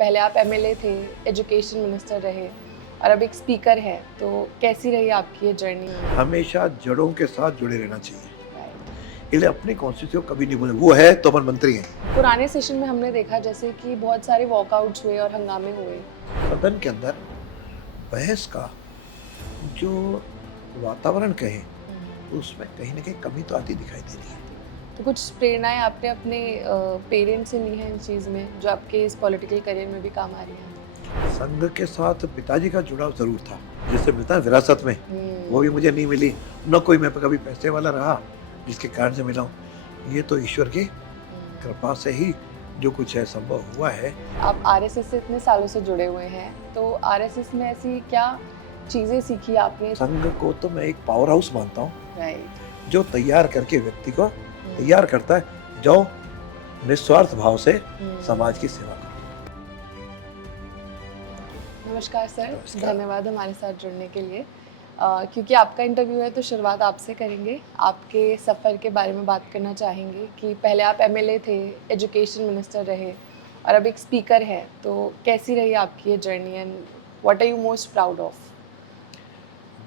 पहले आप एमएलए थे, एजुकेशन मिनिस्टर रहे और अब एक स्पीकर है, तो कैसी रही आपकी ये जर्नी? हमेशा जड़ों के साथ जुड़े रहना चाहिए। राइट। इसलिए अपनी कॉन्स्टिट्यूशन को कभी नहीं भूलें, वो है तो अपन मंत्री हैं। पुराने सेशन में हमने देखा जैसे कि बहुत सारे वॉकआउट्स हुए और हंगामे हुए। सदन के अंदर बहस का जो वातावरण कहें, उसमें कहीं ना कहीं कमी तो आती दिखाई दे रही है। तो कुछ प्रेरणाएं आपने अपने पेरेंट्स से ली हैं इस चीज़ में, जो आपके इस पॉलिटिकल करियर में भी काम आ रही हैं? संघ के साथ पिताजी का जुड़ाव जरूर था, जिससे मिलता है विरासत में, वो भी मुझे नहीं मिली। न कोई मैं कभी पैसे वाला रहा जिसके कारण से मिला हूँ। ये तो ईश्वर की कृपा से ही जो कुछ है संभव हुआ है। आप आरएसएस से इतने सालों से जुड़े हुए हैं, तो आरएसएस में ऐसी क्या चीज़ें सीखी आपने? संघ को तो मैं एक पावर हाउस मानता हूँ, राइट। जो तैयार करके व्यक्ति को तैयार करता है, जो निस्वार्थ भाव से समाज की सेवा करो। नमस्कार सर, नमस्कार। धन्यवाद हमारे साथ जुड़ने के लिए। क्योंकि आपका इंटरव्यू है तो शुरुआत आपसे करेंगे। आपके सफ़र के बारे में बात करना चाहेंगे कि पहले आप एमएलए थे, एजुकेशन मिनिस्टर रहे और अब एक स्पीकर है, तो कैसी रही आपकी ये journey and what are you most proud of?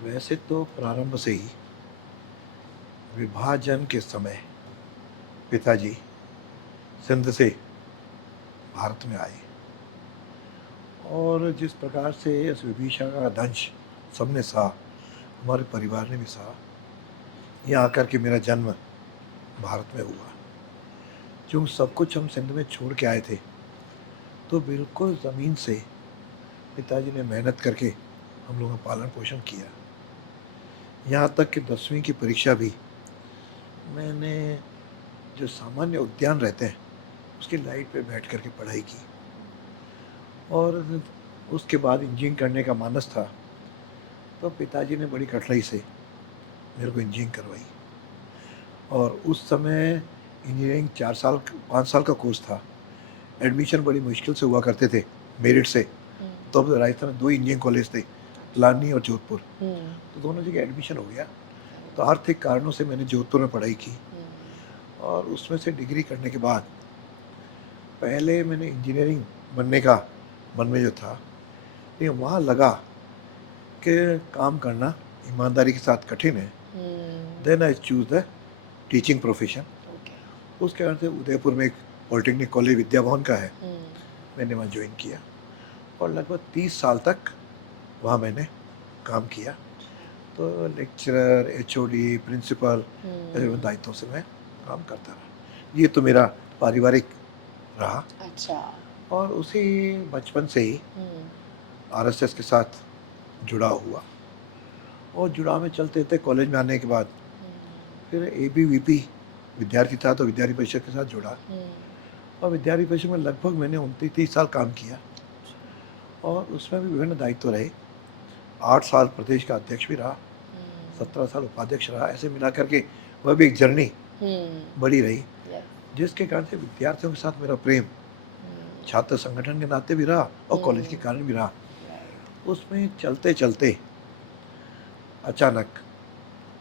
वैसे तो प्रारंभ से ही विभाजन के समय पिताजी सिंध से भारत में आए, और जिस प्रकार से इस विभीषण का दंश सबने सहा, हमारे परिवार ने भी सहा। यहाँ आकर के मेरा जन्म भारत में हुआ। जो सब कुछ हम सिंध में छोड़ के आए थे, तो बिल्कुल ज़मीन से पिताजी ने मेहनत करके हम लोगों का पालन पोषण किया। यहाँ तक कि 10वीं की परीक्षा भी मैंने, जो सामान्य उद्यान रहते हैं उसकी लाइट पे बैठ करके पढ़ाई की। और उसके बाद इंजीनियरिंग करने का मानस था, तो पिताजी ने बड़ी कठिनाई से मेरे को इंजीनियरिंग करवाई। और उस समय इंजीनियरिंग 5 साल का कोर्स था। एडमिशन बड़ी मुश्किल से हुआ करते थे मेरिट से। तो अब राजस्थान में 2 इंजीनियरिंग कॉलेज थे, लानी और जोधपुर। तो दोनों जगह एडमिशन हो गया। तो आर्थिक कारणों से मैंने जोधपुर में पढ़ाई की, और उसमें से डिग्री करने के बाद पहले मैंने इंजीनियरिंग बनने का मन में जो था, लेकिन वहाँ लगा कि काम करना ईमानदारी के साथ कठिन है। Then I choose the teaching profession. उसके कारण से उदयपुर में एक पॉलिटेक्निक कॉलेज विद्या भवन का है, मैंने वहाँ ज्वाइन किया और लगभग 30 साल तक वहाँ मैंने काम किया। तो लेक्चरर, एचओडी, प्रिंसिपल, ऐसे दायित्वों से मैं काम करता रहा। ये तो मेरा पारिवारिक रहा। अच्छा। और उसी बचपन से ही आरएसएस के साथ जुड़ा हुआ, और जुड़ाव में चलते थे। कॉलेज में आने के बाद फिर एबीवीपी विद्यार्थी था, तो विद्यार्थी परिषद के साथ जुड़ा, और विद्यार्थी परिषद में लगभग मैंने 29-30 साल काम किया, और उसमें भी विभिन्न दायित्व रहे। 8 साल प्रदेश का अध्यक्ष भी रहा, 17 साल उपाध्यक्ष रहा। ऐसे मिला करके वह भी एक जर्नी बड़ी रही, जिसके कारण से विद्यार्थियों के साथ मेरा प्रेम छात्र संगठन के नाते भी रहा और कॉलेज के कारण भी रहा। उसमें चलते चलते अचानक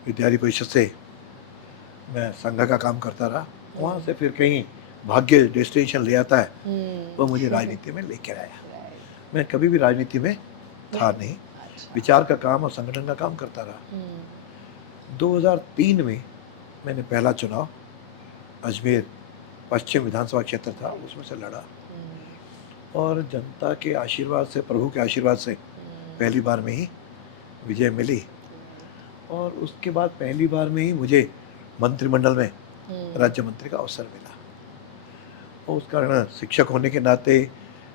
विद्यार्थी परिषद से मैं संघ का काम करता रहा। वहाँ से फिर कहीं भाग्य डेस्टिनेशन ले आता है, वो मुझे राजनीति में लेकर आया। मैं कभी भी राजनीति में था नहीं, विचार का काम और संगठन का काम करता रहा। 2003 में मैंने पहला चुनाव अजमेर पश्चिम विधानसभा क्षेत्र था, उसमें से लड़ा, और जनता के आशीर्वाद से, प्रभु के आशीर्वाद से पहली बार में ही विजय मिली। और उसके बाद पहली बार में ही मुझे मंत्रिमंडल में राज्य मंत्री का अवसर मिला। और उस कारण शिक्षक होने के नाते,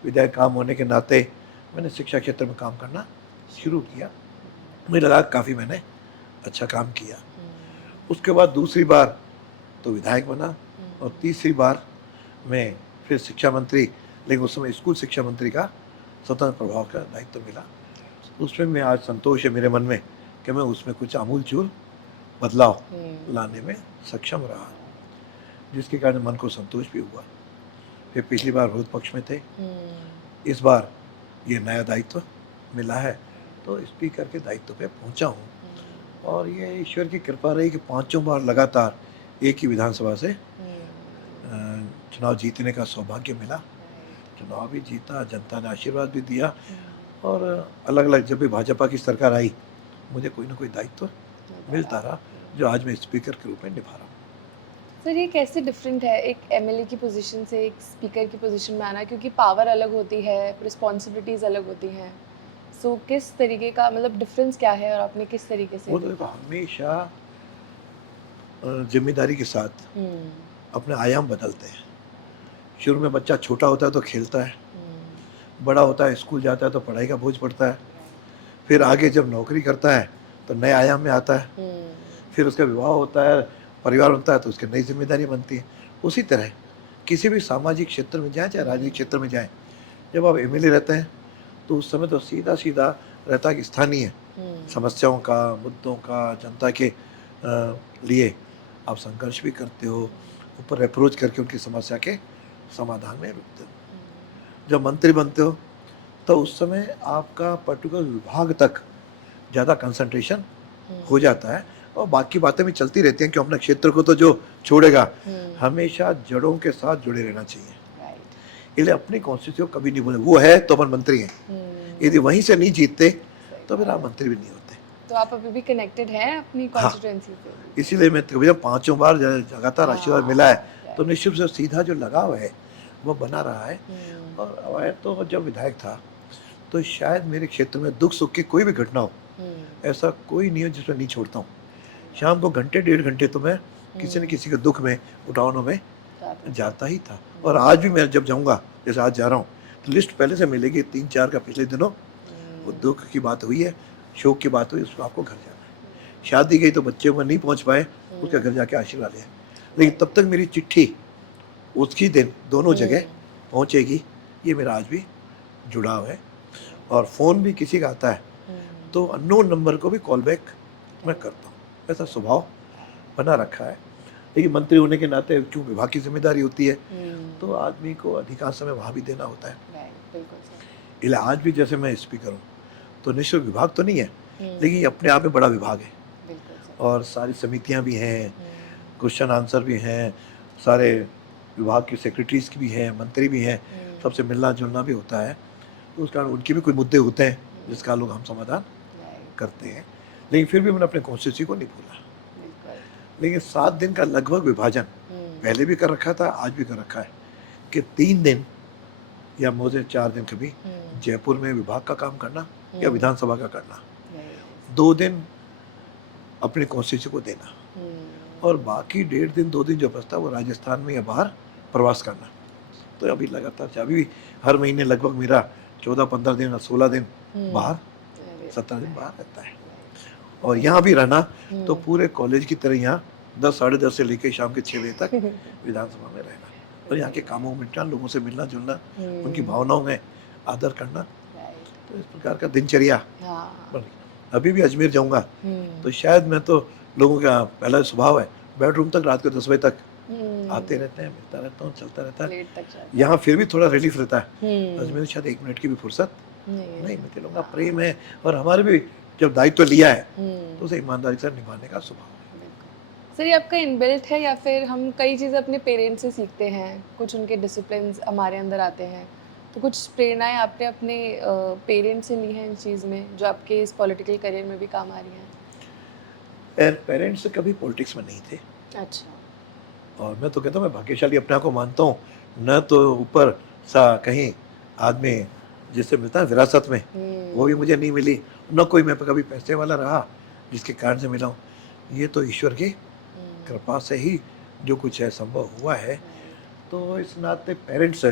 विधायक काम होने के नाते मैंने शिक्षा क्षेत्र में काम करना शुरू किया। मुझे लगा काफ़ी मैंने अच्छा काम किया। उसके बाद दूसरी बार तो विधायक बना, और तीसरी बार मैं फिर शिक्षा मंत्री, लेकिन उस समय स्कूल शिक्षा मंत्री का स्वतंत्र प्रभाव का दायित्व मिला। उसमें मैं आज संतोष है मेरे मन में कि मैं उसमें कुछ आमूलचूल बदलाव लाने में सक्षम रहा, जिसके कारण मन को संतोष भी हुआ। फिर पिछली बार विरोध पक्ष में थे, इस बार ये नया दायित्व मिला है, तो स्पीकर के दायित्व पे पहुंचा हूँ। और ये ईश्वर की कृपा रही कि 5 बार लगातार एक ही विधानसभा से चुनाव जीतने का सौभाग्य मिला। चुनाव भी जीता, जनता ने आशीर्वाद भी दिया, और अलग अलग जब भी भाजपा की सरकार आई मुझे कोई ना कोई दायित्व मिलता रहा, जो आज मैं स्पीकर के रूप में निभा रहा हूँ। सर ये कैसे डिफरेंट है एक एमएलए की पोजीशन से एक स्पीकर की पोजीशन में आना, क्योंकि पावर अलग होती है, रिस्पॉन्सिबिलिटीज अलग होती हैं। सो किस तरीके का मतलब डिफरेंस क्या है और आपने किस तरीके से वो तो देखो हमेशा जिम्मेदारी के साथ हम्म, अपने आयाम बदलते हैं। शुरू में बच्चा छोटा होता है तो खेलता है, बड़ा होता है स्कूल जाता है तो पढ़ाई का बोझ पड़ता है, फिर आगे जब नौकरी करता है तो नए आयाम में आता है, फिर उसका विवाह होता है, परिवार बनता है तो उसकी नई जिम्मेदारी बनती है। उसी तरह किसी भी सामाजिक क्षेत्र में जाएं चाहे राजनीतिक क्षेत्र में जाएं, जब आप एमएलए रहते हैं तो उस समय तो सीधा सीधा रहता है कि स्थानीय समस्याओं का, मुद्दों का, जनता के लिए आप संघर्ष भी करते हो, ऊपर अप्रोच करके उनकी समस्या के समाधान में रुकते हो। जब मंत्री बनते हो तो उस समय आपका पर्टिकुलर विभाग तक ज़्यादा कंसंट्रेशन हो जाता है, और बाकी बातें भी चलती रहती हैं कि अपने क्षेत्र को तो जो छोड़ेगा, हमेशा जड़ों के साथ जुड़े रहना चाहिए। इसलिए अपनी कॉन्स्टिट्यूशन कभी नहीं भूलें, वो है तो अपन मंत्री हैं, यदि वहीं से नहीं जीतते तो फिर आप मंत्री भी नहीं होते। तो आप अभी भी कनेक्टेड हैं अपनी कॉन्स्टिट्यूएंसी से? इसीलिए मैं कभी जब 5 बार लगातार आशीर्वाद मिला है तो निश्चित से सीधा जो लगाव है वो बना रहा है। और मैं तो जब विधायक था तो शायद मेरे क्षेत्र में दुख सुख की कोई भी घटना हो, ऐसा कोई नहीं हो जिसमें नहीं छोड़ता हूँ। शाम को घंटे 1.5 घंटे तो मैं किसी न किसी के दुख में, उठावनों में जाता ही था। और आज भी मैं जब जाऊँगा, जैसे आज जा रहा हूँ, तो लिस्ट पहले से मिलेगी 3-4 का, पिछले दिनों वो दुख की बात हुई है, शोक की बात हुई, उसको आपको घर जाना है। शादी गई तो बच्चे को नहीं पहुँच पाए, उसके घर जाके आशीर्वाद लिया। लेकिन तब तक मेरी चिट्ठी उसकी दिन दोनों जगह पहुँचेगी, ये मेरा आज भी जुड़ाव है। और फ़ोन भी किसी का आता है तो अननोन नंबर को भी कॉल बैक मैं करता हूँ, ऐसा स्वभाव बना रखा है। लेकिन मंत्री होने के नाते क्यों विभाग की जिम्मेदारी होती है तो आदमी को अधिकांश समय वहाँ भी देना होता है। इसलिए आज भी जैसे मैं स्पीकर हूँ तो निश्चित विभाग तो नहीं है, लेकिन ये अपने आप में बड़ा विभाग है, और सारी समितियाँ भी हैं, क्वेश्चन आंसर भी हैं, सारे विभाग की सेक्रेटरीज की भी हैं, मंत्री भी हैं, सबसे मिलना जुलना भी होता है। तो उस कारण उनके भी कोई मुद्दे होते हैं जिसका लोग हम समाधान करते हैं। लेकिन फिर भी मैंने अपने कॉन्स्टिट्यूंसी को नहीं भूला। लेकिन 7 दिन का लगभग विभाजन पहले भी कर रखा था, आज भी कर रखा है कि 3 दिन या मुझे 4 दिन कभी जयपुर में विभाग का काम करना या विधानसभा का करना, 2 दिन अपने कॉन्स्टिट्यूंसी को देना, और बाकी 1.5 दिन 2 दिन जो बचता वो राजस्थान में या बाहर प्रवास करना। तो अभी लगातार अभी भी हर महीने लगभग मेरा 14-15 दिन या 16 दिन बाहर, 17 दिन बाहर रहता है। और यहाँ भी रहना तो पूरे कॉलेज की तरह यहाँ 10-10:30 से लेकर शाम के 6 बजे तक विधानसभा में रहना, और यहाँ के कामों में लोगों से मिलना जुलना, उनकी भावनाओं में आदर करना। तो इस प्रकार का दिनचर्या बन गया। अभी भी अजमेर जाऊँगा तो शायद मैं तो लोगों का पहला स्वभाव है बेडरूम तक रात को 10 बजे तक आते रहते हैं, मिलता रहता हूँ, चलता रहता है। यहाँ फिर भी थोड़ा रिलीफ रहता है, अजमेर शायद 1 मिनट की भी फुर्सत नहीं मिलती। लोगों का प्रेम है, और हमारे भी जब दायित्व लिया है तो उसे ईमानदारी से निभाने का स्वभाव है। सर ये आपका इनबिल्ट है या फिर हम कई चीज़ें अपने पेरेंट्स से सीखते हैं, कुछ उनके डिसिप्लिन हमारे अंदर आते हैं, तो कुछ प्रेरणाएं आपने अपने पेरेंट्स से ली हैं इन चीज़ में जो आपके इस पॉलिटिकल करियर में भी काम आ रही हैं? पेरेंट्स कभी पॉलिटिक्स में नहीं थे। अच्छा। और मैं तो कहता हूँ मैं भाग्यशाली अपने आप को मानता हूँ, न तो ऊपर सा कहीं आदमी जिससे मिलता है विरासत में वो भी मुझे नहीं मिली, न कोई मैं कभी पैसे वाला रहा जिसके कारण से मिला हूँ। ये तो ईश्वर की कृपा से ही जो कुछ है संभव हुआ है। तो इस नाते पेरेंट्स,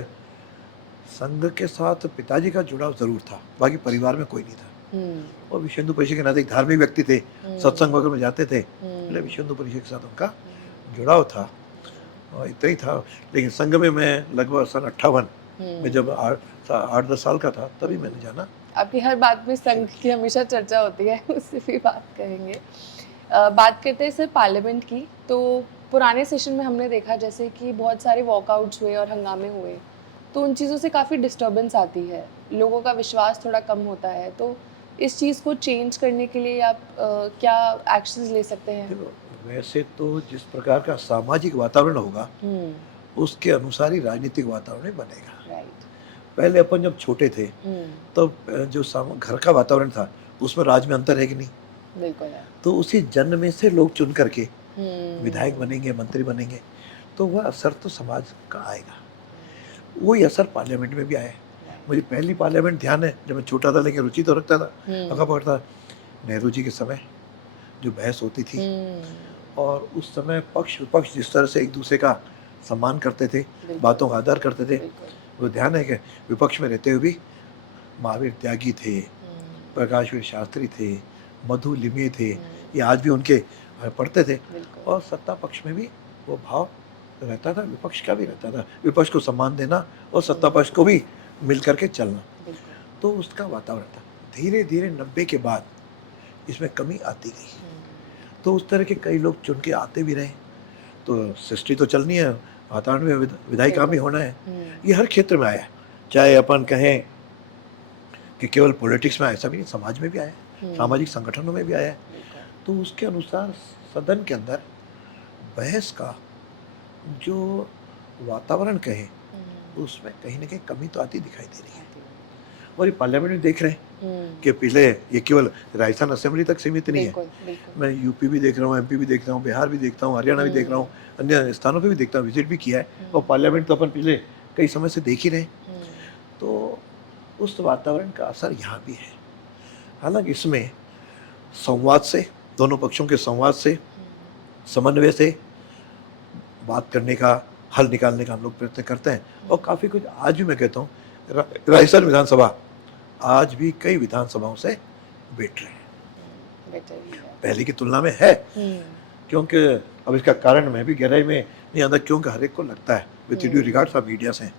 संघ के साथ पिताजी का जुड़ाव ज़रूर था, बाकी परिवार में कोई नहीं था। और विश्व हिंदू परिषद के नाते एक धार्मिक व्यक्ति थे, सत्संग वगैरह में जाते थे, इसलिए विश्व हिंदू परिषद के साथ उनका जुड़ाव था, और इतना ही था। लेकिन संघ में मैं लगभग सन 58 में जब 8-10 साल का था तभी मैंने जाना। आपकी हर बात में संघ की हमेशा चर्चा होती है, उससे भी बात करेंगे। बात करते हैं सर पार्लियामेंट की, तो पुराने सेशन में हमने देखा जैसे कि बहुत सारे वॉकआउट्स हुए और हंगामे हुए, तो उन चीज़ों से काफ़ी डिस्टर्बेंस आती है, लोगों का विश्वास थोड़ा कम होता है। तो इस चीज़ को चेंज करने के लिए आप क्या एक्शंस ले सकते हैं? वैसे तो जिस प्रकार का सामाजिक वातावरण होगा उसके अनुसार ही राजनीतिक वातावरण बनेगा। पहले अपन जब छोटे थे तो जो घर का वातावरण था उसमें राज में अंतर है कि नहीं? बिल्कुल है। तो उसी जन में से लोग चुन करके विधायक बनेंगे, मंत्री बनेंगे, तो वह असर तो समाज का आएगा। वही असर पार्लियामेंट में भी आया है। मुझे पहली पार्लियामेंट ध्यान है, जब मैं छोटा था, लेकिन रुचि तो रखता था, अगा पकड़ता। नेहरू जी के समय जो बहस होती थी और उस समय पक्ष विपक्ष जिस तरह से एक दूसरे का सम्मान करते थे, बातों का आदर करते थे, वो ध्यान है कि विपक्ष में रहते हुए भी महावीर त्यागी थे, प्रकाशवीर शास्त्री थे, मधु लिमे थे, ये आज भी उनके पढ़ते थे। और सत्ता पक्ष में भी वो भाव रहता था, विपक्ष का भी रहता था, विपक्ष को सम्मान देना और सत्ता पक्ष को भी मिल करके चलना। तो उसका वातावरण था। धीरे धीरे 90 के बाद इसमें कमी आती गई, तो उस तरह के कई लोग चुन के आते भी रहे। तो सृष्टि तो चलनी है, वातावरण में विधायी काम भी होना है। ये हर क्षेत्र में आया, चाहे अपन कहें कि केवल पॉलिटिक्स में, ऐसा भी नहीं, समाज में भी आया, सामाजिक संगठनों में भी आया। तो उसके अनुसार सदन के अंदर बहस का जो वातावरण कहे, उसमें कहीं ना कहीं कमी तो आती दिखाई दे रही है। और ये पार्लियामेंट में देख रहे हैं कि पहले ये केवल राजस्थान असेंबली तक सीमित नहीं है, मैं यूपी भी देख रहा हूँ, एमपी भी देख रहा हूँ, बिहार भी देखता हूँ, हरियाणा भी देख रहा हूँ, अन्य स्थानों पे भी देखता हूँ, विजिट भी किया है। और पार्लियामेंट तो अपन पिछले कई समय से देख ही रहे। तो उस वातावरण का असर यहाँ भी है। हालांकि इसमें संवाद से, दोनों पक्षों के संवाद से, समन्वय से बात करने का, हल निकालने का हम लोग प्रयत्न करते हैं। और काफ़ी कुछ आज भी मैं कहता हूँ, राजस्थान विधानसभा आज भी कई विधानसभाओं से बेटर है, पहले की तुलना में है। क्योंकि अब इसका कारण मैं भी गहराई में नहीं आता, क्योंकि हर एक को लगता है with due regard for media से,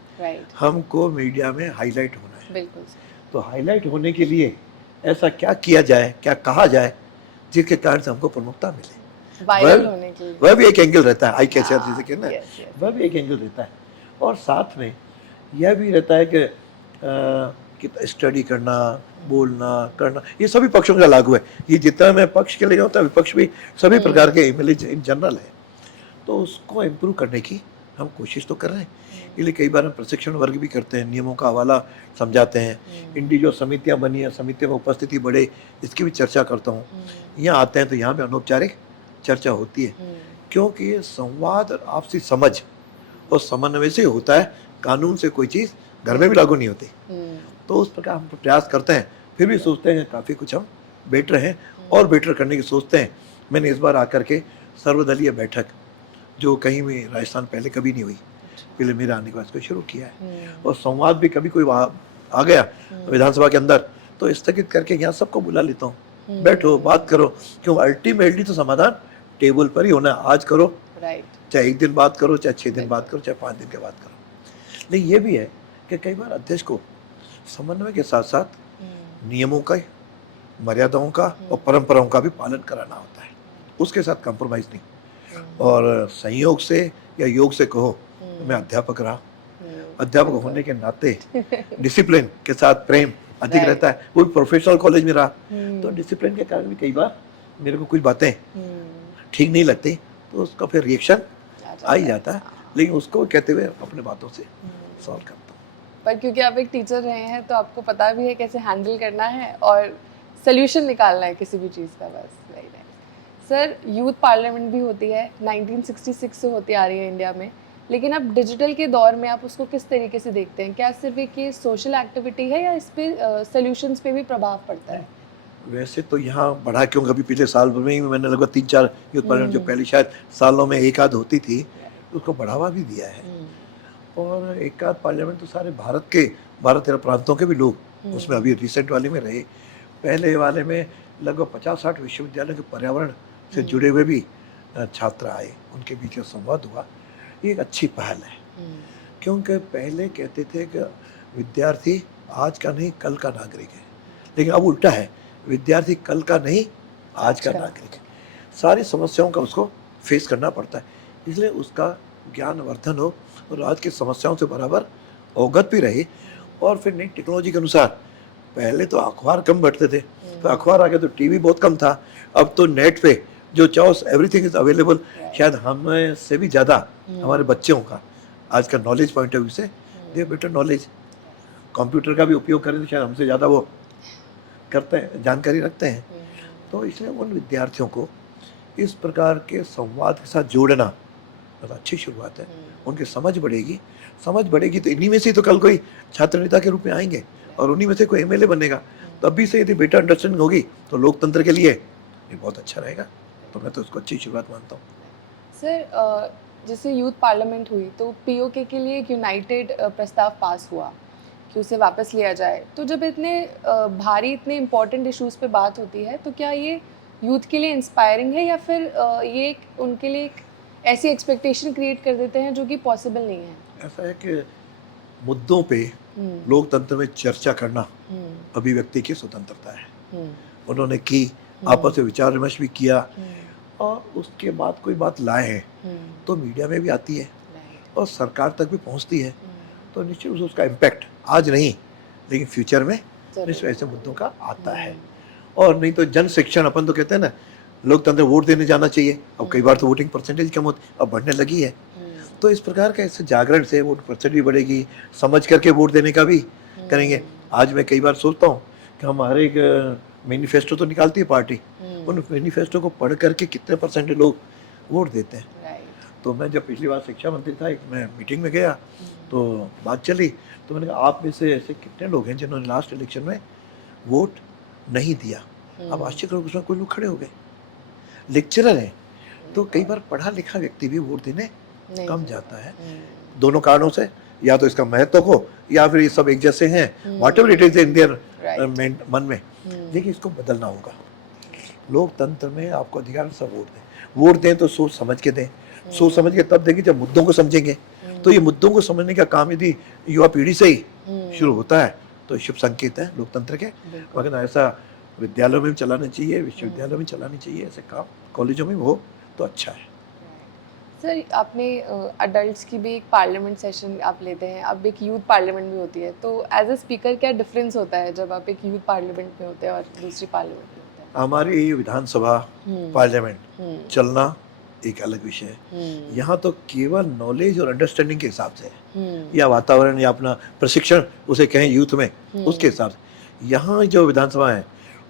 हमको मीडिया में हाईलाइट होना है। तो हाईलाइट होने के लिए ऐसा क्या किया जाए, क्या कहा जाए जिसके कारण से हमको प्रमुखता मिले, वायरल होने के लिए। वह भी एक एंगल रहता है, आई कैचर जिसे कहना है, वह भी एक एंगल रहता है। और साथ में यह भी रहता है कि स्टडी करना, बोलना, करना, ये सभी पक्षों का लागू है। ये जितना मैं पक्ष के लिए होता है, विपक्ष भी सभी प्रकार के एमएलए इन जनरल है। तो उसको इम्प्रूव करने की हम कोशिश तो कर रहे हैं। इसलिए कई बार हम प्रशिक्षण वर्ग भी करते हैं, नियमों का हवाला समझाते हैं। इंडी जो समितियाँ बनी है, समितियों में उपस्थिति बढ़े, इसकी भी चर्चा करता हूँ। यहाँ आते हैं तो यहाँ भी अनौपचारिक चर्चा होती है, क्योंकि ये संवाद और आपसी समझ और समन्वय से होता है। कानून से कोई चीज़ घर में भी लागू नहीं होती। तो उस प्रकार हम प्रयास करते हैं, फिर भी सोचते हैं काफ़ी कुछ हम बेटर हैं और बेटर करने की सोचते हैं। मैंने इस बार आकर के सर्वदलीय बैठक, जो कहीं भी राजस्थान पहले कभी नहीं हुई, पहले मेरे आने के बाद इसको शुरू किया है। और संवाद भी कभी कोई आ गया विधानसभा के अंदर तो स्थगित करके यहाँ सबको बुला लेता हूँ, बैठो, बात करो, क्यों अल्टीमेटली तो समाधान टेबल पर ही होना है। आज करो, चाहे 1 दिन बात करो, चाहे 6 दिन बात करो, चाहे 5 दिन के बाद करो। लेकिन ये भी है कि कई बार अध्यक्ष को समन्वय के साथ साथ नियमों का, मर्यादाओं का और परंपराओं का भी पालन कराना होता है, उसके साथ कॉम्प्रोमाइज़ नहीं। और संयोग से या योग से कहो, मैं अध्यापक रहा, अध्यापक होने के नाते डिसिप्लिन के साथ प्रेम अधिक रहता है। वो भी प्रोफेशनल कॉलेज में रहा, तो डिसिप्लिन के कारण भी कई बार मेरे को कुछ बातें ठीक नहीं लगती, तो उसका फिर रिएक्शन आ ही जाता है। लेकिन उसको कहते हुए अपने बातों से सॉल्व करता हूँ। पर क्योंकि आप एक टीचर रहे हैं तो आपको पता भी है कैसे हैंडल करना है और सोल्यूशन निकालना है किसी भी चीज़ का। बस very nice sir. Youth parliament भी होती है, 1966 से होती आ रही है इंडिया में, लेकिन अब डिजिटल के दौर में आप उसको किस तरीके से देखते हैं? क्या सिर्फ एक ये सोशल एक्टिविटी है या इस पे सोल्यूशंस पे भी प्रभाव पड़ता है? वैसे तो यहाँ बढ़ा क्यों, कभी पिछले साल में ही मैंने लगभग 3-4 यूथ पार्लियामेंट, जो पहले शायद सालों में एक आध होती थी, उसको बढ़ावा भी दिया है। और एक आध पार्लियामेंट तो सारे भारत के 12-13 प्रांतों के भी लोग उसमें अभी रिसेंट वाले में रहे। पहले वाले में लगभग 50-60 विश्वविद्यालयों के पर्यावरण से जुड़े हुए भी छात्र आए, उनके बीच संवाद हुआ। ये एक अच्छी पहल है, क्योंकि पहले कहते थे कि विद्यार्थी आज का नहीं कल का नागरिक है, लेकिन अब उल्टा है, विद्यार्थी कल का नहीं आज का नागरिक है। सारी समस्याओं का उसको फेस करना पड़ता है, इसलिए उसका ज्ञानवर्धन हो और आज की समस्याओं से बराबर अवगत भी रहे। और फिर नई टेक्नोलॉजी के अनुसार, पहले तो अखबार कम बढ़ते थे, तो अखबार आ गया तो टीवी बहुत कम था, अब तो नेट पे जो चाहो एवरीथिंग इज अवेलेबल। शायद हमें से भी ज़्यादा हमारे बच्चों का आज का नॉलेज पॉइंट ऑफ व्यू से दे बेटर नॉलेज। कंप्यूटर का भी उपयोग करें तो शायद हमसे ज़्यादा वो करते हैं, जानकारी रखते हैं। तो इसलिए उन विद्यार्थियों को इस प्रकार के संवाद के साथ जोड़ना बहुत अच्छी शुरुआत है। उनकी समझ बढ़ेगी तो इन्हीं में से तो कल कोई छात्र नेता के रूप में आएंगे और उन्हीं में से कोई एमएलए बनेगा। तो अभी से यदि बेटर अंडरस्टैंडिंग होगी तो लोकतंत्र के लिए ये बहुत अच्छा रहेगा। तो मैं तो उसको अच्छी शुरुआत मानता हूँ। सर, जैसे यूथ पार्लियामेंट हुई तो पीओके के लिए एक यूनाइटेड प्रस्ताव पास हुआ कि उसे वापस लिया जाए। तो जब इतने भारी, इतने इम्पोर्टेंट इश्यूज़ पे बात होती है तो क्या ये यूथ के लिए इंस्पायरिंग है या फिर ये उनके लिए एक ऐसी एक्सपेक्टेशन क्रिएट कर देते हैं जो कि पॉसिबल नहीं है? ऐसा है कि मुद्दों पे लोकतंत्र में चर्चा करना अभिव्यक्ति की स्वतंत्रता है। उन्होंने की, आपस में विचार विमर्श भी किया और उसके बाद कोई बात लाए हैं तो मीडिया में भी आती है और सरकार तक भी पहुंचती है। तो निश्चित रूप से उसका इम्पैक्ट आज नहीं लेकिन फ्यूचर में निश्चित ऐसे मुद्दों का आता है। और नहीं तो जन शिक्षण, अपन तो कहते हैं ना लोकतंत्र वोट देने जाना चाहिए। अब कई बार तो वोटिंग परसेंटेज कम होती, अब बढ़ने लगी है। तो इस प्रकार का ऐसे जागरण से वोट परसेंटेज भी बढ़ेगी, समझ करके वोट देने का भी करेंगे। आज मैं कई बार सोचता हूँ कि हम हर एक मैनिफेस्टो तो निकालती है पार्टी, उन मैनिफेस्टो को पढ़ करके कितने परसेंट लोग वोट देते हैं। तो मैं जब पिछली बार शिक्षा मंत्री था, एक मैं मीटिंग में गया तो बात चली, तो मैंने कहा आप में से ऐसे कितने लोग हैं जिन्होंने लास्ट इलेक्शन में वोट नहीं दिया। अब आश्चर्य उसमें कोई लोग खड़े हो गए, लेक्चरर हैं। तो कई बार पढ़ा लिखा व्यक्ति भी वोट देने कम जाता है, दोनों कारणों से, या तो इसका महत्व को या फिर ये सब एक जैसे हैं, what ever it is in their मन में। लेकिन इसको बदलना होगा। लोकतंत्र में आपको अधिकार सब वोट दें तो सोच समझ के दें, सोच समझ के तब देंगे जब मुद्दों को समझेंगे। तो ये मुद्दों को समझने का काम यदि युवा पीढ़ी से ही शुरू होता है तो शुभ संकेत है लोकतंत्र के। मगर ऐसा विद्यालयों में भी चलाना चाहिए, विश्वविद्यालयों में चलानी चाहिए ऐसे काम, कॉलेजों में हो तो अच्छा है। सर, आपने अडल्ट्स की भी एक पार्लियामेंट सेशन आप लेते हैं, अब एक यूथ पार्लियामेंट भी होती है, तो एज अ स्पीकर क्या डिफरेंस होता है जब आप एक यूथ पार्लियामेंट में होते हैं और दूसरी पार्लियामेंट में होते हैं? हमारी विधानसभा पार्लियामेंट चलना एक अलग विषय है। यहाँ तो केवल नॉलेज और अंडरस्टैंडिंग के हिसाब से या वातावरण या अपना प्रशिक्षण उसे कहें यूथ में, उसके हिसाब से। यहाँ जो विधानसभा है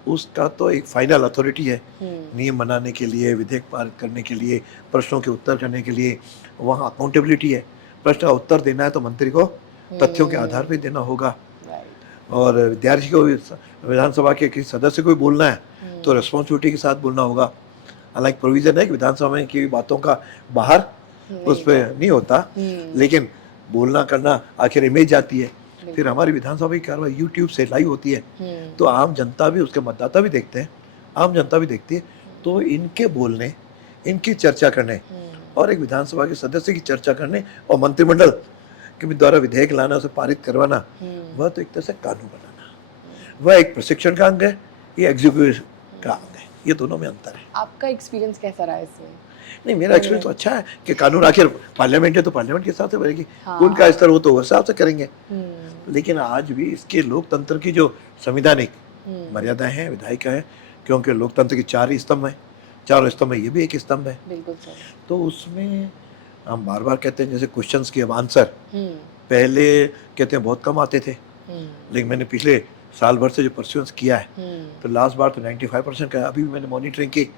उसका तो एक फाइनल अथॉरिटी है, नियम बनाने के लिए, विधेयक पारित करने के लिए, प्रश्नों के उत्तर करने के लिए। वहाँ अकाउंटेबिलिटी है, प्रश्न का उत्तर देना है तो मंत्री को तथ्यों के आधार पर देना होगा। और विद्यार्थी को विधानसभा के किसी सदस्य को भी बोलना है तो रिस्पॉन्सिबिलिटी के साथ बोलना होगा। हालांकि प्रोविजन है कि विधानसभा में की बातों का बाहर उस पर नहीं होता, लेकिन बोलना करना आखिर इमेज आती है। फिर हमारी विधानसभा की कार्रवाई यूट्यूब से लाइव होती है, तो आम जनता भी, उसके मतदाता भी देखते हैं, आम जनता भी देखती है। तो इनके बोलने, इनकी चर्चा करने और एक विधानसभा के सदस्य की चर्चा करने और मंत्रिमंडल के द्वारा विधेयक लाना, उसे पारित करवाना, वह तो एक तरह से कानून बनाना, वह एक प्रशिक्षण का अंग है, ये एग्जीक्यूटिव का अंग है। ये दोनों में अंतर है। आपका एक्सपीरियंस कैसा रहा इसमें? नहीं, मेरा एक्सपीरियंस तो अच्छा है कि कानून आखिर पार्लियामेंट है तो पार्लियामेंट के हिसाब से बनेगी। उनका स्तर हो तो उस हिसाब से करेंगे। लेकिन आज भी इसके लोकतंत्र की जो संवैधानिक मर्यादाएं हैं, विधायिका है, क्योंकि लोकतंत्र के 4 ही स्तंभ हैं, चारों स्तंभ में ये भी एक स्तंभ है। बिल्कुल सर। तो उसमें हम बार बार कहते हैं, जैसे क्वेश्चंस के अब आंसर पहले कहते हैं बहुत कम आते थे, लेकिन मैंने पिछले साल भर से जो परस्यूएंस किया है तो लास्ट बार तो 95% का, अभी भी मैंने मॉनिटरिंग की,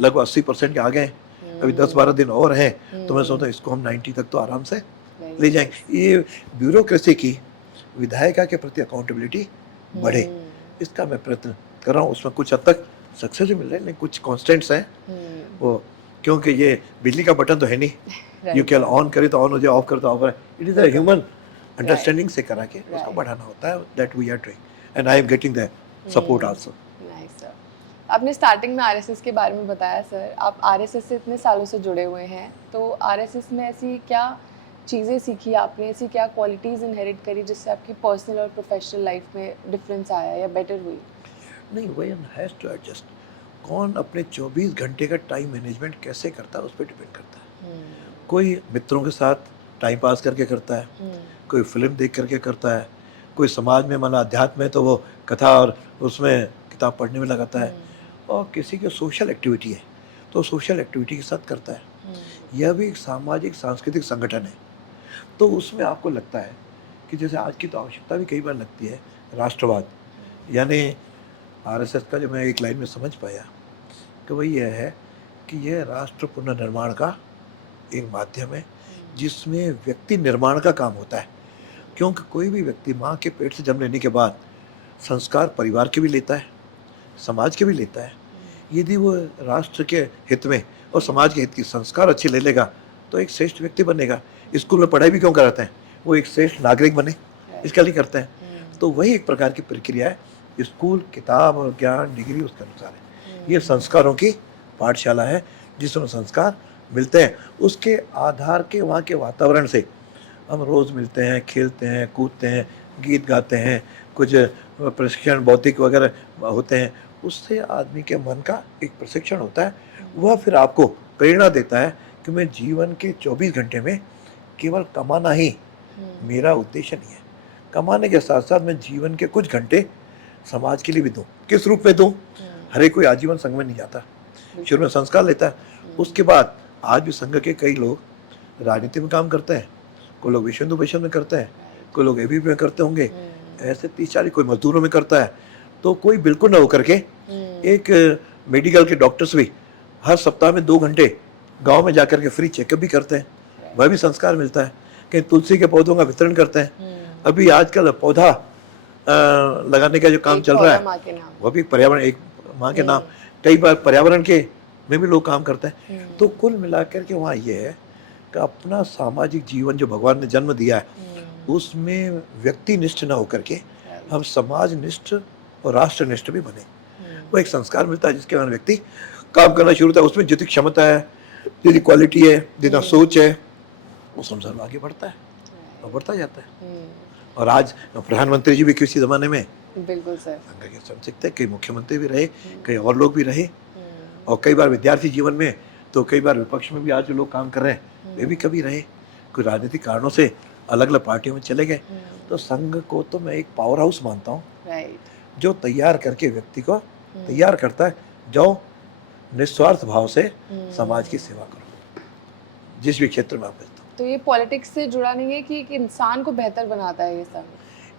लगभग 80% के आ गए। अभी 10-12 दिन और हैं तो मैं सोचता इसको हम 90 तक तो आराम से ले जाएंगे। ये ब्यूरोक्रेसी की विधायिका के प्रति अकाउंटेबिलिटी बढ़े, इसका मैं प्रयत्न कर रहा हूँ। उसमें कुछ हद तक सक्सेस भी मिल रहे हैं, लेकिन कुछ कॉन्स्टेंट्स हैं वो, क्योंकि ये बिजली का बटन तो है नहीं, यू कैन ऑन करे तो ऑन हो जाए, ऑफ करे तो ऑफ हो जाए। It is a human understanding से करा के उसको बढ़ाना होता है। That we are doing and I am getting the support also. Nice sir. आपने स्टार्टिंग में आरएसएस के बारे में बताया सर, आप आरएसएस से इतने सालों से जुड़े हुए हैं, तो आरएसएस में ऐसी क्या चीज़ें सीखी आपने, ऐसी क्या क्वालिटीज़ इनहेरिट करी जिससे आपकी पर्सनल और प्रोफेशनल लाइफ में डिफरेंस आया या बेटर हुई? नहीं, वन हैज़ टू एडजस्ट। कौन अपने 24 घंटे का टाइम मैनेजमेंट कैसे करता है उस पर डिपेंड करता है। कोई मित्रों के साथ टाइम पास करके करता है, कोई फिल्म देख करके करता है, कोई समाज में माना अध्यात्म है तो वो कथा और उसमें किताब पढ़ने में लगाता है, और किसी की सोशल एक्टिविटी है तो सोशल एक्टिविटी के साथ करता है। यह भी एक सामाजिक सांस्कृतिक संगठन है, तो उसमें आपको लगता है कि जैसे आज की तो आवश्यकता भी कई बार लगती है राष्ट्रवाद, यानी आरएसएस का जो मैं एक लाइन में समझ पाया कि वही यह है कि यह राष्ट्र पुनर्निर्माण का एक माध्यम है जिसमें व्यक्ति निर्माण का काम होता है, क्योंकि कोई भी व्यक्ति माँ के पेट से जन्म लेने के बाद संस्कार परिवार के भी लेता है, समाज के भी लेता है। यदि वो राष्ट्र के हित में और समाज के हित की संस्कार अच्छे ले लेगा तो एक श्रेष्ठ व्यक्ति बनेगा। स्कूल में पढ़ाई भी क्यों कराते हैं? वो एक श्रेष्ठ नागरिक बने, इसके लिए करते हैं। तो वही एक प्रकार की प्रक्रिया है। स्कूल किताब और ज्ञान डिग्री उसके अनुसार है, ये संस्कारों की पाठशाला है जिसमें संस्कार मिलते हैं। उसके आधार के वहाँ के वातावरण से हम रोज़ मिलते हैं, खेलते हैं, कूदते हैं, गीत गाते हैं, कुछ प्रशिक्षण भौतिक वगैरह होते हैं, उससे आदमी के मन का एक प्रशिक्षण होता है। वह फिर आपको प्रेरणा देता है कि मैं जीवन के 24 घंटे में केवल कमाना ही मेरा उद्देश्य नहीं है, कमाने के साथ साथ मैं जीवन के कुछ घंटे समाज के लिए भी दूँ। किस रूप में दूँ? हर एक कोई आजीवन संघ में नहीं जाता, शुरू में संस्कार लेता है, उसके बाद आज भी संघ के कई लोग राजनीति में काम करते हैं, कोई लोग विश्व हिंदू परिषद में करते हैं, कोई लोग एबीपी में करते होंगे, ऐसे 30-40, कोई मजदूरों में करता है। तो कोई बिल्कुल ना होकर के एक मेडिकल के डॉक्टर्स भी हर सप्ताह में 2 घंटे गांव में जाकर के फ्री चेकअप भी करते हैं, वह भी संस्कार मिलता है। कहीं तुलसी के पौधों का वितरण करते हैं। अभी आजकल पौधा लगाने का जो काम चल रहा है वह भी पर्यावरण, एक माँ के नाम, कई बार पर्यावरण के में भी लोग काम करते हैं। तो कुल मिलाकर के वहाँ ये है कि अपना सामाजिक जीवन जो भगवान ने जन्म दिया है उसमें व्यक्तिनिष्ठ न होकर के हम समाजनिष्ठ और राष्ट्रनिष्ठ भी बने। वो एक संस्कार मिलता है जिसके कारण व्यक्ति काम करना शुरू होता है। उसमें जितनी क्षमता है, जितनी क्वालिटी है, जितना सोच है, वो संसार आगे बढ़ता है और बढ़ता जाता है। और आज प्रधानमंत्री जी भी किसी जमाने में बिल्कुल सर संघ के संसिक्त है, कई मुख्यमंत्री भी रहे, कई और लोग भी रहे, और कई बार विद्यार्थी जीवन में, तो कई बार विपक्ष में भी आज जो लोग काम कर रहे हैं वे भी कभी रहे, कोई राजनीतिक कारणों से अलग अलग पार्टियों में चले गए। तो संघ को तो मैं एक पावर हाउस मानता हूँ, जो तैयार करके व्यक्ति को तैयार करता है, जो निस्वार्थ भाव से समाज की सेवा करो जिस भी क्षेत्र में आप रहते हो। तो ये पॉलिटिक्स से जुड़ा नहीं है कि एक इंसान को बेहतर बनाता है ये सब?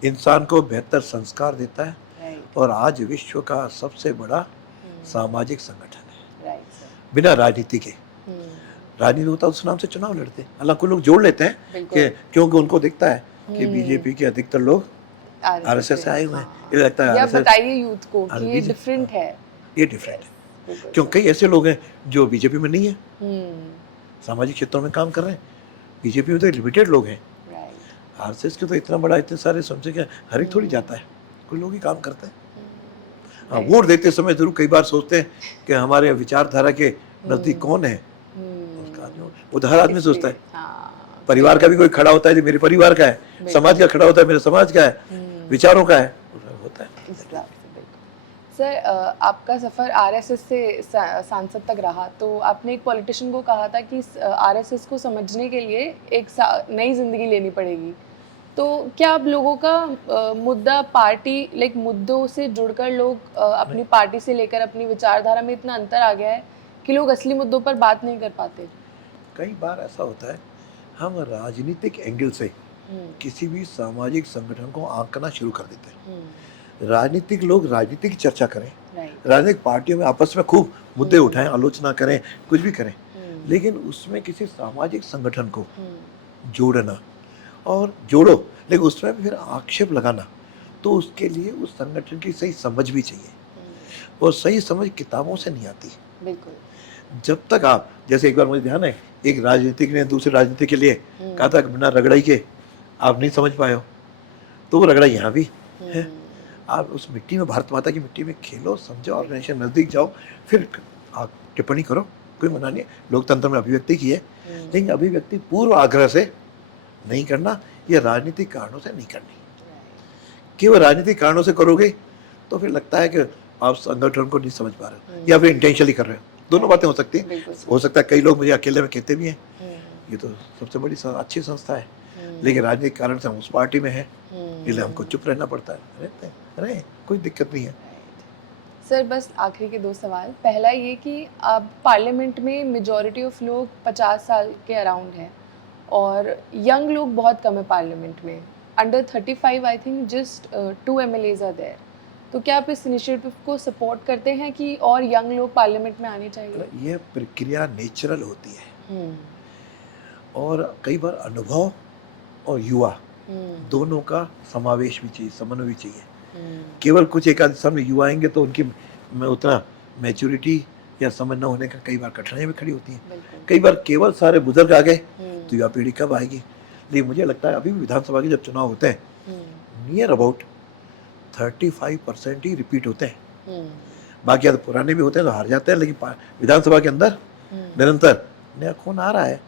इंसान को बेहतर संस्कार देता है और आज विश्व का सबसे बड़ा सामाजिक संगठन है बिना राजनीति के। राजनीति होता है उस नाम से चुनाव लड़ते हैं, हालांकि लोग जोड़ लेते हैं कि क्योंकि उनको दिखता है कि बीजेपी के अधिकतर लोग आरएसएस से आए हुए हैं, ये लगता है। या बताइए यूथ को कि ये डिफरेंट है। ये डिफरेंट है क्योंकि कई ऐसे लोग हैं जो बीजेपी में नहीं है, सामाजिक क्षेत्रों में काम कर रहे हैं। बीजेपी में तो लिमिटेड लोग हैं, आरएसएस के तो इतना बड़ा, इतने सारे समझे कि हर एक थोड़ी जाता है, कोई लोग ही काम करते हैं। हाँ, वोट देते समय जरूर कई बार सोचते हैं कि हमारे विचारधारा के नजदीक कौन है, उसका हर आदमी सोचता है। परिवार का भी कोई खड़ा होता है, मेरे परिवार का है, समाज का खड़ा होता है, मेरे समाज का है, विचारों का है, होता है। सर, आपका सफ़र आरएसएस से सांसद तक रहा, तो आपने एक पॉलिटिशियन को कहा था कि आरएसएस को समझने के लिए एक नई ज़िंदगी लेनी पड़ेगी। तो क्या आप लोगों का मुद्दा पार्टी मुद्दों से जुड़कर लोग अपनी पार्टी से लेकर अपनी विचारधारा में इतना अंतर आ गया है कि लोग असली मुद्दों पर बात नहीं कर पाते? कई बार ऐसा होता है, हम राजनीतिक एंगल से किसी भी सामाजिक संगठन को आंकना शुरू कर देते हैं। राजनीतिक लोग राजनीति की चर्चा करें, राजनीतिक पार्टियों में आपस में खूब मुद्दे उठाएं, आलोचना करें, कुछ भी करें, लेकिन उसमें किसी सामाजिक संगठन को जोड़ना और जोड़ो, लेकिन उसमें फिर आक्षेप लगाना, तो उसके लिए उस संगठन की सही समझ भी चाहिए, और सही समझ किताबों से नहीं आती। बिल्कुल। जब तक आप, जैसे एक बार मुझे ध्यान है, एक राजनीतिक ने दूसरे राजनीतिक के लिए कहा था कि बिना रगड़ाई के आप नहीं समझ पाए हो, तो वो रगड़ाई यहाँ भी है। आप उस मिट्टी में, भारत माता की मिट्टी में खेलो, समझो, ऑर्गेनाइजेशन नज़दीक जाओ, फिर आप टिप्पणी करो, कोई मना नहीं है। लोकतंत्र में अभिव्यक्ति की है, लेकिन अभिव्यक्ति पूर्व आग्रह से नहीं करना, ये राजनीतिक कारणों से नहीं करनी। केवल राजनीतिक कारणों से करोगे तो फिर लगता है कि आप संगठन को नहीं समझ पा रहे हो, या फिर इंटेंशनली कर रहे हो। दोनों बातें हो सकती हैं। हो सकता है कई लोग मुझे अकेले में कहते भी हैं ये तो सबसे बड़ी अच्छी संस्था है, लेकिन राजनीतिक कारण से हम उस पार्टी में हैं, इसलिए हमको चुप रहना पड़ता है। रहते हैं, रहे, कोई दिक्कत नहीं है। सर, बस आखिरी के 2 सवाल। पहला ये कि अब पार्लियामेंट में मेजॉरिटी ऑफ लोग 50 साल के अराउंड हैं और यंग लोग बहुत कम है पार्लियामेंट में, under 35 I think just 2 MLAs are there, तो क्या आप इस इनिशिएटिव को सपोर्ट करते हैं कि और यंग लोग पार्लियामेंट में आने चाहिए? ये प्रक्रिया नेचुरल होती है हम्म, और कई बार अनुभव और युवा दोनों का समावेश भी चाहिए, समन्वय भी चाहिए। केवल कुछ एक आध सामने युवा आएंगे तो उनकी में उतना मैच्योरिटी या समझ न होने का कई बार कठिनाइयाँ भी खड़ी होती हैं। बिल्कुल। कई बार केवल सारे बुजुर्ग आ गए तो युवा पीढ़ी कब आएगी? लेकिन मुझे लगता है अभी भी विधानसभा के जब चुनाव होते हैं नियर अबाउट 35% ही रिपीट होते हैं। बाकी तो पुराने भी होते हैं तो हार जाते हैं, लेकिन विधानसभा के अंदर निरंतर नया खून आ रहा है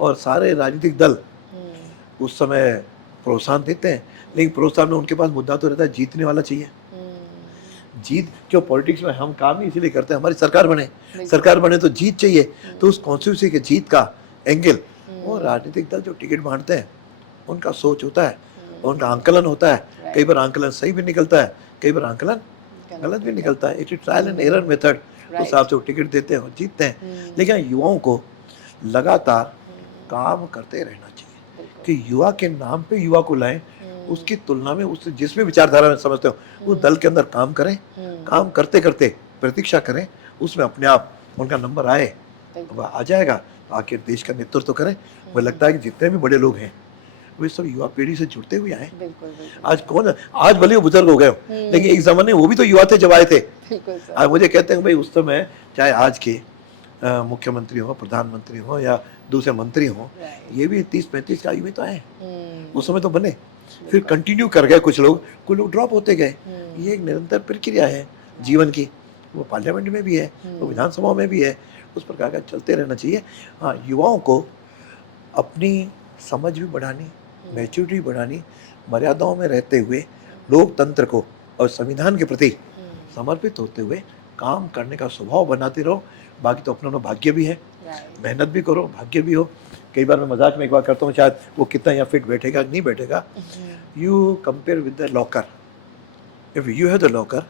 और सारे राजनीतिक दल उस समय प्रोत्साहन देते हैं, लेकिन प्रोत्साहन में उनके पास मुद्दा तो रहता है जीतने वाला चाहिए। जीत क्यों पॉलिटिक्स में हम काम ही इसीलिए करते हैं, हमारी सरकार बने तो जीत चाहिए, तो उस कॉन्स्टिट्यूंसी के जीत का एंगल वो राजनीतिक दल जो टिकट बांटते हैं उनका सोच होता है, उनका आंकलन होता है। कई बार आंकलन सही भी निकलता है, कई बार आंकलन गलत भी निकलता है। It is trial and error method, उस हिसाब से वो टिकट देते हैं और जीतते हैं। लेकिन युवाओं को लगातार काम करते रहना चाहिए कि युवा के नाम पे युवा को लाएं, उसकी तुलना में उससे जिसमें विचारधारा में समझते हो उस दल के अंदर काम करें, काम करते करते प्रतीक्षा करें, उसमें अपने आप उनका नंबर आए, आ जाएगा, आखिर देश का नेतृत्व तो करें। मुझे लगता है कि जितने भी बड़े लोग हैं वे सब युवा पीढ़ी से जुड़ते हुए आए। आज कौन, आज भले वो बुजुर्ग हो गए हो, लेकिन एक जमाने वो भी तो युवा थे जब आए थे। आज मुझे कहते हैं भाई उस समय चाहे आज के मुख्यमंत्री हो, प्रधानमंत्री हो या दूसरे मंत्री हो, ये भी 30-35 आयु में तो आए, उस समय तो बने, फिर कंटिन्यू कर गए कुछ लोग ड्रॉप होते गए। ये एक निरंतर प्रक्रिया है जीवन की, वो पार्लियामेंट में भी है, वो विधानसभा में भी है, उस प्रकार का चलते रहना चाहिए। हाँ, युवाओं को अपनी समझ भी बढ़ानी, मैच्योरिटी बढ़ानी, मर्यादाओं में रहते हुए लोकतंत्र को और संविधान के प्रति समर्पित होते हुए काम करने का स्वभाव बनाते रहो। बाकी तो अपना अपना भाग्य भी है, मेहनत भी करो, भाग्य भी हो। कई बार मैं मजाक में एक बार करता हूँ, शायद वो कितना यहाँ फिट बैठेगा नहीं बैठेगा। You compare with the locker, if you have the locker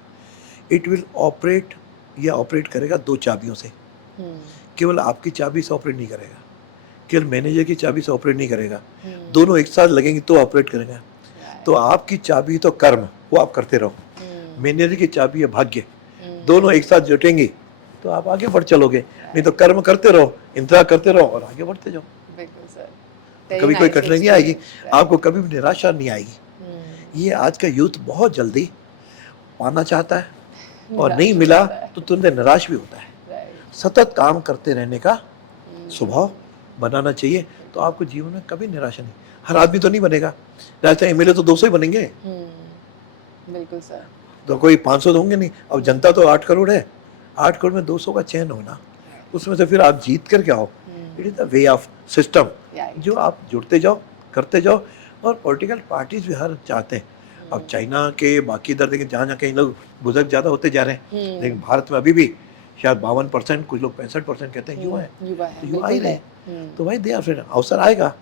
it will operate, या ऑपरेट करेगा 2 चाबियों से, केवल आपकी चाबी से ऑपरेट नहीं करेगा, केवल मैनेजर की चाबी से ऑपरेट नहीं करेगा, दोनों एक साथ लगेंगे तो ऑपरेट करेगा। तो आपकी चाबी तो कर्म, वो आप करते रहो, मैनेजर की चाबी है भाग्य, दोनों एक साथ जुटेंगे तो आप आगे बढ़ चलोगे। नहीं तो कर्म करते रहो, इंतजार करते रहो और आगे बढ़ते जाओ। कभी कोई कठिनाई नहीं आएगी, आपको कभी भी निराशा नहीं आएगी। ये आज का यूथ बहुत जल्दी पाना चाहता है और नहीं मिला तो तुरंत निराश भी होता है। सतत काम करते रहने का स्वभाव बनाना चाहिए, तो आपको जीवन में कभी निराशा नहीं। हर आदमी तो नहीं बनेगा, राजस्थान एमएलए तो 200 ही बनेंगे, बिल्कुल सर, तो कोई 500 तो होंगे नहीं। अब जनता तो 8 करोड़ है, 8 करोड़ में 200 का चयन होना, उसमें से फिर आप जीत करके आओ। It is the way of system, जो आप जुड़ते जाओ, करते जाओ। और पॉलिटिकल पार्टीज भी हर चाहते हैं। अब चाइना के बाकी इधर देखें, जहाँ जहाँ कहीं लोग बुजुर्ग ज़्यादा होते जा रहे हैं, लेकिन भारत में अभी भी शायद 52%, कुछ लोग 65% कहते हैं युवा है, तो युवा ही रहे, तो भाई दिया फिर अवसर आएगा।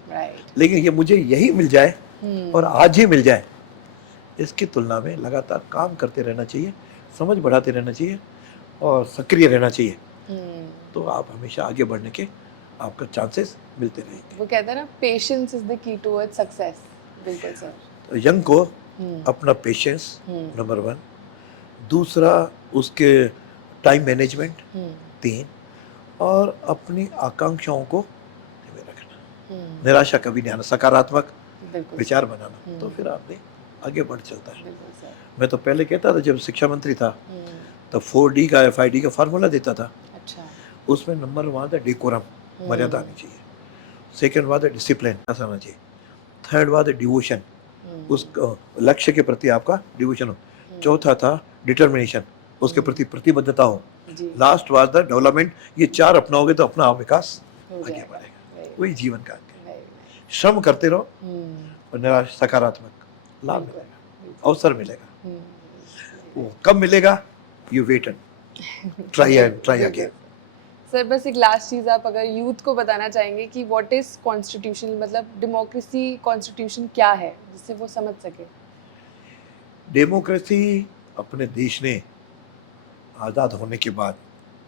लेकिन ये मुझे यही मिल जाए और आज ही मिल जाए, इसकी तुलना में लगातार काम करते रहना चाहिए, समझ बढ़ाते रहना चाहिए और सक्रिय रहना चाहिए, तो आप हमेशा आगे बढ़ने के आपका चांसेस मिलते रहेंगे। वो कहते हैं ना, patience is the key towards success. बिल्कुल सर। तो यंग को अपना पेशेंस नंबर 1, दूसरा उसके टाइम मैनेजमेंट 3, और अपनी आकांक्षाओं को रखना, निराशा कभी नहीं आना, सकारात्मक विचार बनाना, तो फिर आपने आगे बढ़ चलता है। मैं तो पहले कहता था जब शिक्षा मंत्री था, तो 4D का FID का फार्मूला देता था। अच्छा। उसमें नंबर 1 था डेकोरम, मर्यादा आनी चाहिए। सेकंड बात है डिसिप्लिन आना चाहिए। थर्ड बात है डिवोशन, उस लक्ष्य के प्रति आपका डिवोशन हो। चौथा था डिटर्मिनेशन, उसके प्रति प्रतिबद्धता हो। लास्ट बात था डेवलपमेंट। ये 4 अपनाओगे तो अपना आप विकास आगे बढ़ेगा। वही जीवन का अंग है। श्रम करते रहो और निराश सकारात्मक लाभ मिलेगा, अवसर मिलेगा। वो कब मिलेगा? You wait and try again. Sir बस एक लास्ट चीज़ आप अगर यूथ को बताना चाहेंगे कि व्हाट इज कॉन्स्टिट्यूशन, मतलब डेमोक्रेसी, कॉन्स्टिट्यूशन क्या है, जिससे वो समझ सके। डेमोक्रेसी अपने देश ने आज़ाद होने के बाद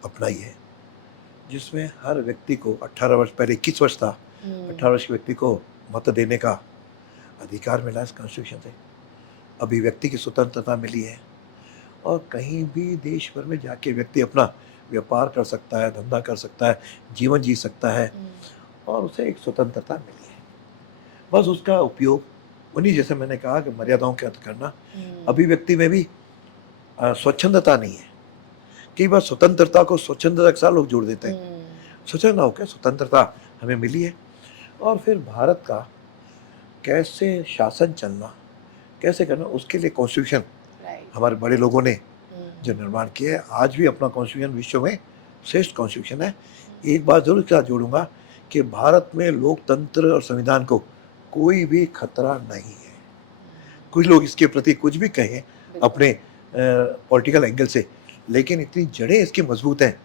अपनाई है, जिसमें हर व्यक्ति को 18 वर्ष, पहले 21 वर्ष था, 18 वर्ष के व्यक्ति को मत देने का अधिकार मिला इस कॉन्स्टिट्यूशन से, अभिव्यक्ति की स्वतंत्रता मिली है, और कहीं भी देश भर में जाके व्यक्ति अपना व्यापार कर सकता है, धंधा कर सकता है, जीवन जी सकता है, और उसे एक स्वतंत्रता मिली है। बस उसका उपयोग उन्हीं, जैसे मैंने कहा कि मर्यादाओं के अंत करना। अभिव्यक्ति में भी स्वच्छंदता नहीं है। कई बार स्वतंत्रता को स्वच्छंदता के साथ लोग जोड़ देते हैं। स्वच्छंदता हो क्या, स्वतंत्रता हमें मिली है। और फिर भारत का कैसे शासन चलना, कैसे करना, उसके लिए कॉन्स्टिट्यूशन हमारे बड़े लोगों ने जो निर्माण किया है। आज भी अपना कॉन्स्टिट्यूशन विश्व में श्रेष्ठ कॉन्स्टिट्यूशन है। एक बात जरूर के साथ जोड़ूंगा कि भारत में लोकतंत्र और संविधान को कोई भी खतरा नहीं है। कुछ लोग इसके प्रति कुछ भी कहें अपने पॉलिटिकल एंगल से, लेकिन इतनी जड़ें इसकी मजबूत हैं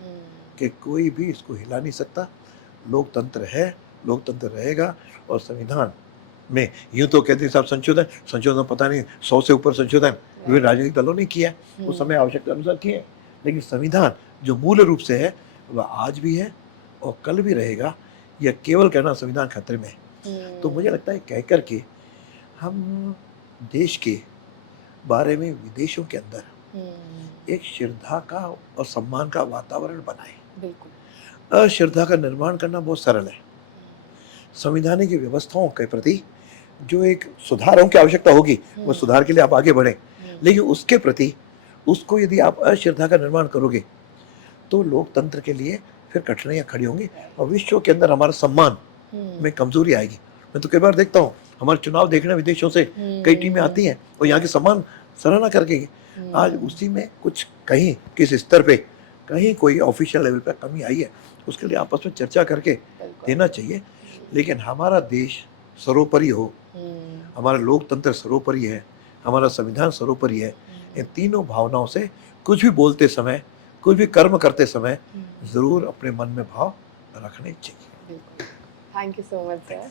कि कोई भी इसको हिला नहीं सकता। लोकतंत्र है, लोकतंत्र रहेगा। और संविधान में यूँ तो कहते हैं साहब संशोधन पता नहीं 100 से ऊपर संशोधन विभिन्न राजनीतिक दलों ने किया है, उस समय आवश्यकता अनुसार किए, लेकिन संविधान जो मूल रूप से है वह आज भी है और कल भी रहेगा। यह केवल कहना संविधान खतरे में है, तो मुझे लगता है कह कर के हम देश के बारे में विदेशों के अंदर एक श्रद्धा का और सम्मान का वातावरण बनाए। बिल्कुल। अश्रद्धा का निर्माण करना बहुत सरल है। संवैधानिक व्यवस्थाओं के प्रति जो एक सुधारों की आवश्यकता होगी, वो सुधार के लिए आप आगे बढ़े, लेकिन उसके प्रति उसको यदि आप अश्रद्धा का निर्माण करोगे तो लोकतंत्र के लिए फिर कठिनाइयाँ खड़ी होंगी और विश्व के अंदर हमारा सम्मान में कमजोरी आएगी। मैं तो कई बार देखता हूँ हमारे चुनाव देखने विदेशों से कई टीमें आती हैं और यहाँ के सम्मान सराहना करके, आज उसी में कुछ कहीं किस स्तर पे कहीं कोई ऑफिशियल लेवल पे कमी आई है, उसके लिए आपस में चर्चा करके देना चाहिए। लेकिन हमारा देश सर्वोपरि हो, हमारा लोकतंत्र सर्वोपरि है, हमारा संविधान सर्वोपरि है। इन तीनों भावनाओं से कुछ भी बोलते समय, कुछ भी कर्म करते समय जरूर अपने मन में भाव रखने चाहिए। Thank you so much sir.